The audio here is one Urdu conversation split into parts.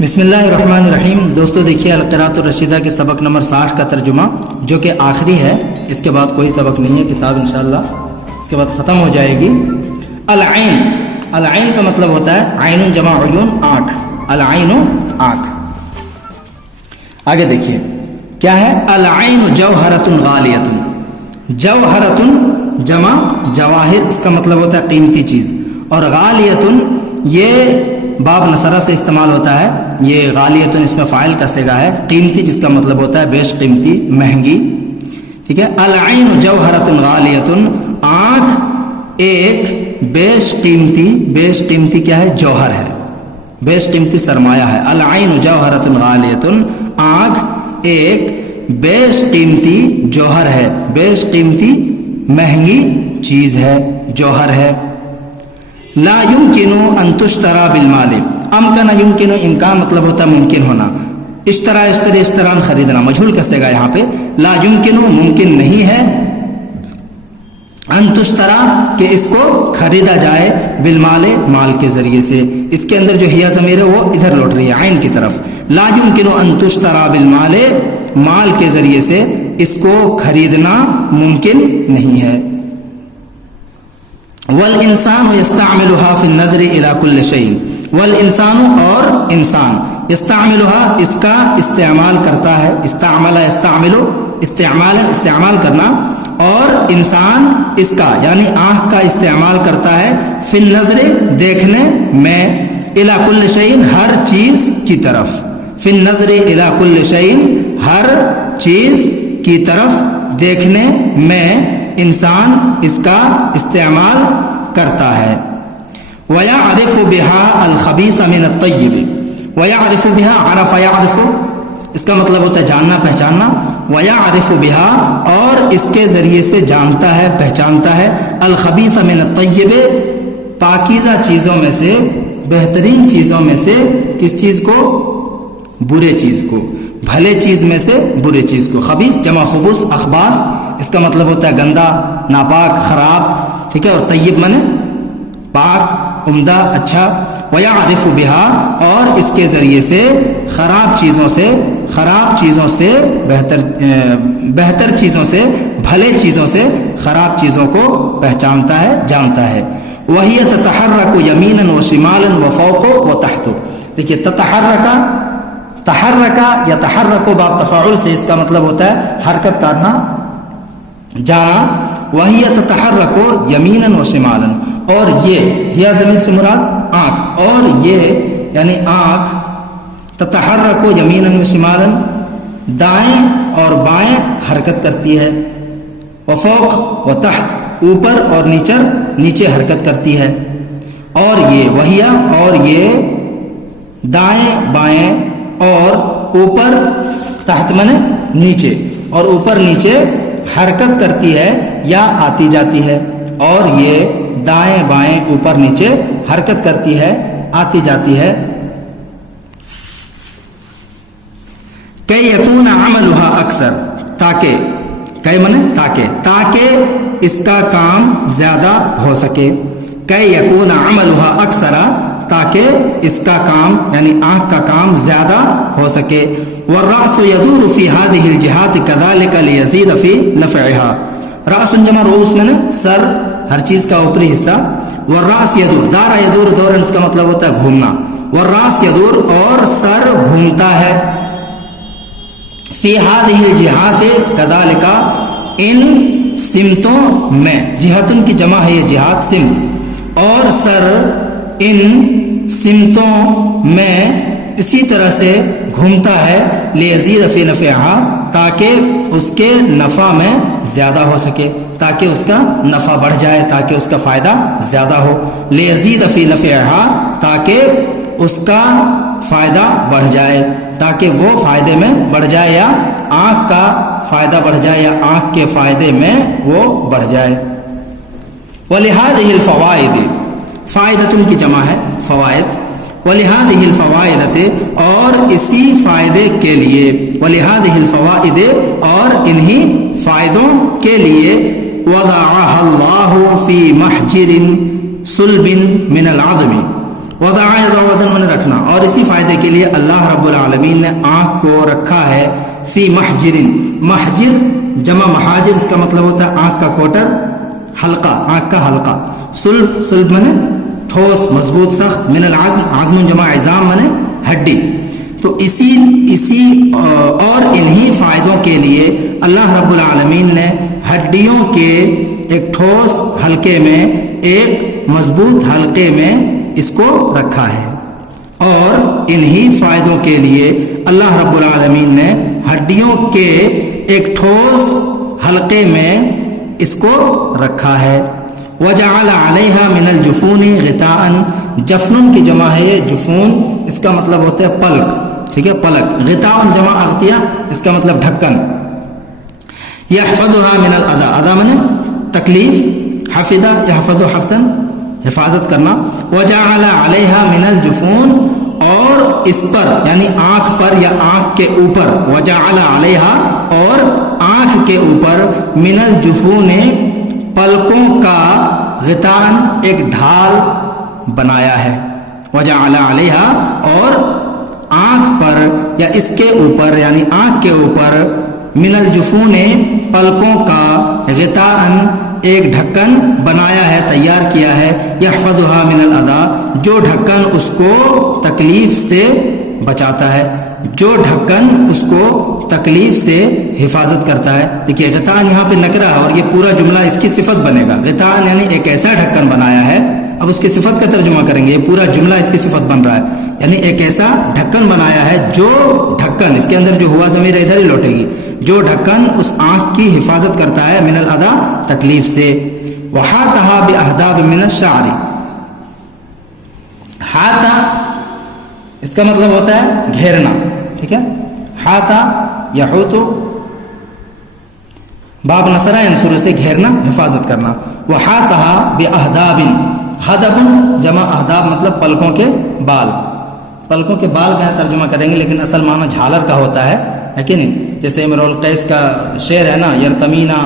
بسم اللہ الرحمن الرحیم۔ دوستو دیکھیے القراءۃ الرشیدہ کے سبق نمبر 60 کا ترجمہ جو کہ آخری ہے، اس کے بعد کوئی سبق نہیں ہے، کتاب انشاءاللہ اس کے بعد ختم ہو جائے گی۔ العین، العین کا مطلب ہوتا ہے عین جمع عیون، آنکھ، العین آنکھ۔ آگے دیکھیے کیا ہے، العین جوہرۃ غالیۃ، جوہرۃ جمع جواہر، اس کا مطلب ہوتا ہے قیمتی چیز، اور غالیۃ یہ باب نصرہ سے استعمال ہوتا ہے، یہ غالیۃ اس میں فاعل کا صیغہ ہے، قیمتی جس کا مطلب ہوتا ہے بیش قیمتی، مہنگی، ٹھیک ہے۔ العین جوہرۃ غالیۃ، آنکھ ایک بیش قیمتی، بیش قیمتی کیا ہے، جوہر ہے، بیش قیمتی سرمایہ ہے۔ العین جوہرۃ غالیۃ، آنکھ ایک بیش قیمتی جوہر ہے، بیش قیمتی مہنگی چیز ہے، جوہر ہے۔ لا يمكن ان تشترى بالمال، امکن يمكن، امکان مطلب ہوتا ہے ممکن ہونا، اشترا اشتری اشتران خریدنا، مجہول کسے گا یہاں پہ، لا يمكن ممکن نہیں ہے، ان تشترى کہ اس کو خریدا جائے، بالمال مال کے ذریعے سے، اس کے اندر جو ہیا ضمیر ہے وہ ادھر لوٹ رہی ہے عین کی طرف، لا يمكن ان تشترى بالمال، مال کے ذریعے سے اس کو خریدنا ممکن نہیں ہے۔ والانسان يستعملها في النظر الى كل شيء، والانسان اور انسان، يستعملها اس کا استعمال کرتا ہے، استعمل يستعمل استعمالا استعمال کرنا، اور انسان اس کا یعنی آنکھ کا استعمال کرتا ہے، فی النظر دیکھنے میں، الى كل شيء ہر چیز کی طرف، فی النظر الى كل شيء ہر چیز کی طرف دیکھنے میں انسان اس کا استعمال کرتا ہے۔ وَيَعْرِفُ بِهَا الْخَبِيثَ مِنَ الطَّيِّبِ، وَيَعْرِفُ بِهَا عَرَفَ يَعْرِفُ، اس کا مطلب ہوتا ہے جاننا پہچاننا، وَيَعْرِفُ بِهَا اور اس کے ذریعے سے جانتا ہے پہچانتا ہے، الْخَبِيثَ مِنَ الطَّيِّبِ پاکیزہ چیزوں میں سے، بہترین چیزوں میں سے، کس چیز کو، برے چیز کو، بھلے چیز میں سے برے چیز کو، خبیث جمع خبوث اخباث، اس کا مطلب ہوتا ہے گندا، ناپاک، خراب، ٹھیک ہے، اور طیب منے پاک، عمدہ، اچھا۔ وَيَعْرِفُ بِهَا اور اس کے ذریعے سے خراب چیزوں سے، خراب چیزوں سے بہتر چیزوں سے، بھلے چیزوں سے خراب چیزوں کو پہچانتا ہے، جانتا ہے۔ وَهِيَ تَتَحَرَّكُ يَمِينًا وَشِمَالًا وَفَوْقَ وَتَحْتُ، دیکھیے تتحرک، تحرک یا تحرک باب تفاعل سے اس کا مطلب ہوتا ہے حرکت کرنا، جانا۔ وہی تتحرک یمینا و شمالا، اور یہ یا زمین سے مراد آنکھ، اور یہ یعنی آنکھ تتحرک یمینا و شمالا دائیں اور بائیں حرکت کرتی ہے، وفوق و تحت اوپر اور نیچے حرکت کرتی ہے، اور یہ وہی اور یہ دائیں بائیں اور اوپر، تحت منے نیچے، اور اوپر نیچے حرکت کرتی ہے یا آتی جاتی ہے، اور یہ دائیں بائیں اوپر نیچے حرکت کرتی ہے، آتی جاتی ہے۔ کہ یکون عملها اکثر، تاکہ، کہ منے تاکہ اس کا کام زیادہ ہو سکے، کہ یکون عملها اکثر تاکہ اس کا کام یعنی آنکھ کا کام زیادہ ہو سکے۔ والرأس يدور في هذه الجهات كذلك ليزيد في نفعها، رأس جمع رؤوس میں سر، ہر چیز کا اوپری حصہ، والرأس يدور، دار يدور دورن اس کا مطلب ہوتا ہے گھومنا، والرأس يدور اور سر گھومتا ہے، في هذه الجهات كذلك ان سمتوں میں، جہتن کی جمع ہے یہ جہات سمت، اور سر ان سمتوں میں اسی طرح سے گھومتا ہے، لیزید فی نفعها تاکہ اس کے نفع میں زیادہ ہو سکے، تاکہ اس کا نفع بڑھ جائے، تاکہ اس کا فائدہ زیادہ ہو، لیزید فی نفعها تاکہ اس کا فائدہ بڑھ جائے، تاکہ وہ فائدے میں بڑھ جائے، یا آنکھ کا فائدہ بڑھ جائے، یا آنکھ کے فائدے میں وہ بڑھ جائے۔ وَلِهَذِهِ الْفَوَائِدِ، فائدتن کی جمع ہے فوائد، وَلِهَذِهِ الْفَوَائِدَةِ اور اسی فائدے کے لیے، وَلِهَذِهِ الْفَوَائِدِ اور انہی فائدوں کے لیے، وَضَعَهَا اللَّهُ فِي مَحْجِرٍ صُلْبٍ مِنَ الْعَظْمِ، وضع یضع من رکھنا، اور اسی فائدے کے لیے اللہ رب العالمین نے آنکھ کو رکھا ہے فی محجر، محجر جمع محاجر، اس کا مطلب ہوتا ہے آنکھ کا کوٹر، حلقہ، آنکھ کا حلقہ، صلب، صلب منے ٹھوس مضبوط سخت، من العزم، عزم جمع عظام منے ہڈی. تو اسی اور انہی فائدوں کے لیے اللہ رب العالمین نے ہڈیوں کے ایک ٹھوس حلقے میں، ایک مضبوط حلقے میں اس کو رکھا ہے. اور انہی فائدوں کے لیے اللہ رب العالمین نے ہڈیوں کے ایک ٹھوس حلقے میں اس کو رکھا ہے. وجعل علیہا من الجفون غطاء، جفن کی جمع ہے جفون، اس کا مطلب ہوتا ہے پلک، ٹھیک ہے، پلک. غطاء جمع اغطیہ، اس کا مطلب ڈھکن. یحفظها من الاذى، اذى من تکلیف، حفظ یحفظ حفظا حفاظت کرنا. وجعل علیہا من الجفون، اور اس پر یعنی آنکھ پر یا آنکھ کے اوپر، وجعل علیہا اور آنکھ کے اوپر، من الجفون پلکوں کا، غطاء ایک ڈھال بنایا ہے. وجعل علیہا اور آنکھ پر یا اس کے اوپر یعنی آنکھ کے اوپر، من الجفون پلکوں کا، غطاء ایک ڈھکن بنایا ہے، تیار کیا ہے. یحفظها من الاذى، جو ڈھکن اس کو تکلیف سے بچاتا ہے، جو ڈھکن اس کو تکلیف سے حفاظت کرتا ہے. دیکھیے غطاء یہاں پہ نکرہ ہے اور یہ پورا جملہ اس کی صفت بنے گا. غطاء یعنی ایک ایسا ڈھکن بنایا ہے، اب اس کی صفت کا ترجمہ کریں گے، یہ پورا جملہ اس کی صفت بن رہا ہے. یعنی ایک ایسا ڈھکن بنایا ہے، جو ڈھکن، اس کے اندر جو ہوا ضمیر ادھر ہی لوٹے گی، جو ڈھکن اس آنکھ کی حفاظت کرتا ہے، من الاذى تکلیف سے. وحاتها باحداب من الشعر، حاتا اس کا مطلب ہوتا ہے گھیرنا، ٹھیک ہے. حاتا یحوت، باب نصرہ ینصر سے گھیرنا، حفاظت کرنا. وحاتها باحداب، حدب جمع احداب مطلب پلکوں کے بال، پلکوں کے بال کا ترجمہ کریں گے لیکن اصل معنی جھالر کا ہوتا ہے کہ نہیں. جیسے امرؤ القیس کا شعر ہے نا، یرتمینا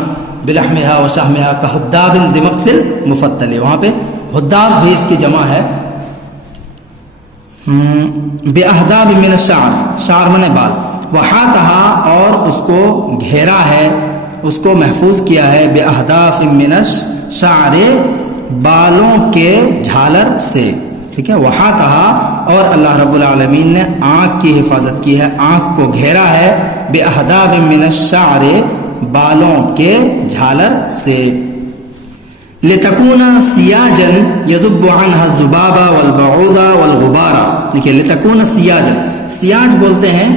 بلحمها وشحمها كحداب دمقس المفتل، وہاں پہ حداب بھی اس کی جمع ہے. باحداب من الشعر، شعر من بال. وحاتها اور اس کو گھیرا ہے، اس کو محفوظ کیا ہے، باحداف من الشعر بالوں کے جھالر سے، ٹھیک ہے. وحاتها اور اللہ رب العالمین نے آنکھ کی حفاظت کی ہے، آنکھ کو گھیرا ہے، باحداب من الشعر بالوں کے جھالر سے. لتکون سیاجا یذب عنها الذباب والبعوض والغبار. دیکھیے لتکون سیاجا، سیاج بولتے ہیں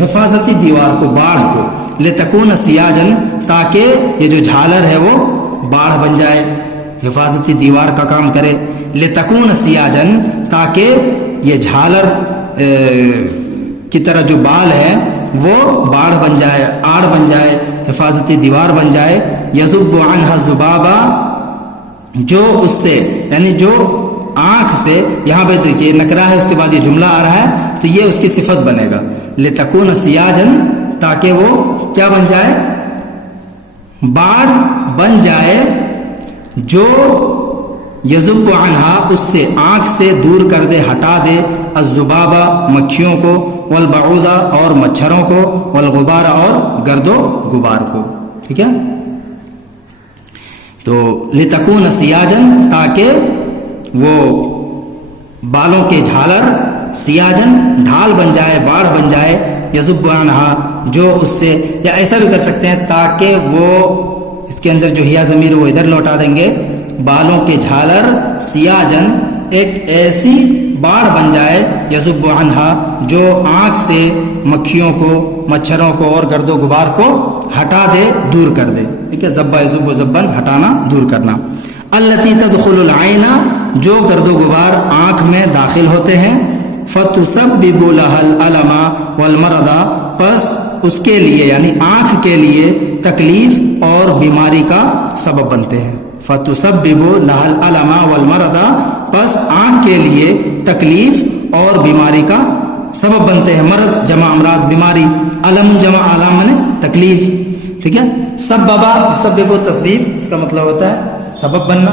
حفاظتی دیوار کو، باڑھ کو. لتکون سیاجا تاکہ یہ جو جھالر ہے وہ باڑھ بن جائے، حفاظتی دیوار کا کام کرے. لتکون سیاجا تاکہ یہ جھالر کی طرح جو بال ہے وہ باڑھ بن جائے، آڑ بن جائے، حفاظتی دیوار بن جائے. یذب عنها الذباب، جو اس سے یعنی جو آنکھ سے، یہاں پہ دیکھیے نکرہ ہے، اس کے بعد یہ جملہ آ رہا ہے تو یہ اس کی صفت بنے گا. لتکون سیاجا تاکہ وہ کیا بن جائے، باڑھ بن جائے، جو یذب عنها اس سے، آنکھ سے دور کر دے، ہٹا دے، الذباب مکھیوں کو، والبعوض اور مچھروں کو، والغبار اور گرد و غبار کو، ٹھیک ہے. تو لتکون سیاجن تاکہ وہ بالوں کے جھالر، سیاجن ڈھال بن جائے، باڑھ بن جائے، یذب عنها جو اس سے، یا ایسا بھی کر سکتے ہیں تاکہ وہ اس کے اندر جو ہیا ضمیر وہ ادھر لوٹا دیں گے، بالوں کے جھالر سیاجن ایک ایسی باڑھ بن جائے، یذب عنها جو آنکھ سے مکھیوں کو، مچھروں کو اور گرد و غبار کو ہٹا دے، دور کر دے، ٹھیک ہے. زبا یذب و زبن ہٹانا، دور کرنا. التی تدخل العین، جو گرد و غبار آنکھ میں داخل ہوتے ہیں. فتسبب لها الالم والمرض، پس اس کے لیے یعنی آنکھ کے لیے تکلیف اور بیماری کا سبب بنتے ہیں. فتسبب لها الالم والمرض، پس آنکھ کے لیے تکلیف اور بیماری کا سبب بنتے ہیں. مرض جمع امراض، بیماری. علم جمع علام نے تکلیف، ٹھیک ہے. سببا یسبب تسبیب، اس کا مطلب ہوتا ہے سبب بننا.